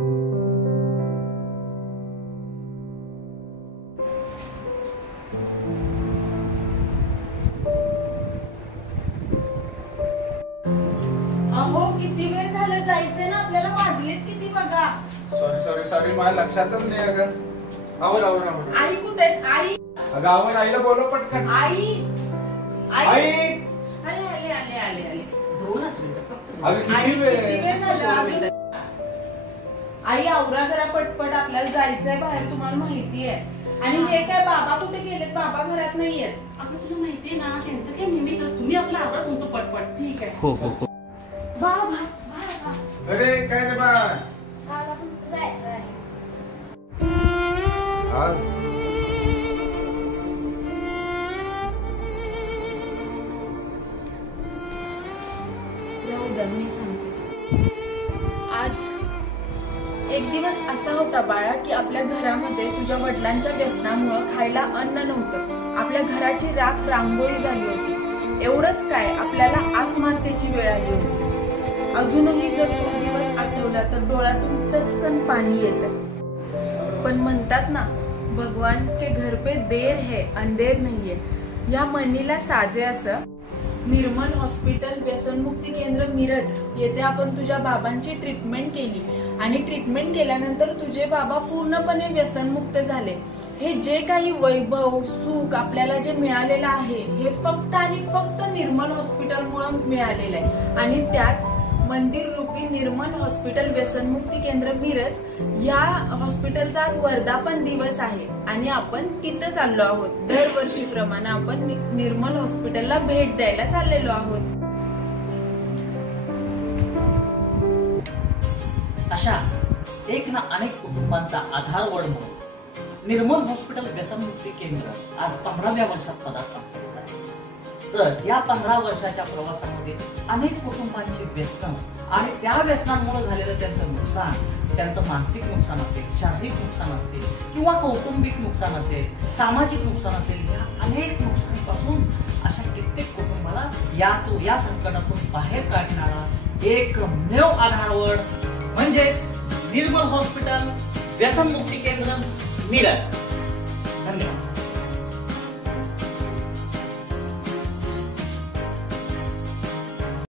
अहो किती वेळ झालं, जायचंय ना आपल्याला, वाजलेत किती बघा. सॉरी माझ्या लक्षातच नाही. अगं आवर आवर आवर. आई कुठे आहेत? आई अगं आवर, आईला बोलव पटकन. आई आई आले आले आले आले आले. 2 मिनिटं. अगं किती वेळ झालं अजून. आई आवरा जरा पटपट, आपल्याला जायचंय बाहेर, तुम्हाला माहिती आहे. आणि हे काय बाबा कुठे गेलेत? बाबा घरात नाहीयेत. आपलं तुला माहितीये ना, त्यांचं काय नेहमीच तुम्ही आपलं आवरा तुमचं पटपट. ठीक आहे. हो हो हो. अरे काय रे बा आज मी सांगते. आज एक दिवस असा होता बाळा की आपल्या घरामध्ये तुझ्या वडिलांच्या व्यसनामुळे खायला अन्न नव्हतं. आपल्या घराची राख रांगोळी झाली होती. एवढंच काय, आपल्याला आत्महत्येची वेळ आली होती. अजूनही जर तो दिवस आठवला तर डोळ्यातून टचकन पाणी येतं. पण म्हणतात ना, भगवान के घर पे देर है अंधेर नाहीये. या म्हणीला साजे असं निर्मल हॉस्पिटल व्यसनमुक्ती केंद्र मिरज येथे आपण तुझ्या बाबांची ट्रीटमेंट केली आणि ट्रीटमेंट केल्यानंतर तुझे बाबा पूर्णपणे व्यसनमुक्त झाले. हे जे काही वैभव सुख आपल्याला जे मिळालेलं आहे हे फक्त आणि फक्त निर्मल हॉस्पिटलमुळे मिळालेलं आहे. आणि त्याच मंदिर रूपी निर्मल हॉस्पिटल व्यसनमुक्ती केंद्र मिरज या हॉस्पिटलचा आज वर्धापन दिवस आहे आणि आपण तिथं चाललो आहोत. दरवर्षीप्रमाणे आपण निर्मल हॉस्पिटलला भेट द्यायला चाललेलो आहोत. अशा एक ना अनेक कुटुंबांचा आधारवड म्हणून निर्मल हॉस्पिटल व्यसनमुक्ती केंद्र आज 15व्या वर्षात पदार्पण करत आहे. तर या 15 वर्षाच्या प्रवासामध्ये अनेक कुटुंबांची व्यसन आणि त्या व्यसनांमुळे झालेलं त्यांचं नुकसान, त्यांचं मानसिक नुकसान असेल, शारीरिक नुकसान असेल किंवा कौटुंबिक नुकसान असेल, सामाजिक नुकसान असेल, या अनेक नुकसानीपासून अशा कित्येक कुटुंबाला या संकटातून बाहेर काढणारा एकमेव आधारवड म्हणजेच निर्मल हॉस्पिटल व्यसनमुक्ती केंद्र मिरज.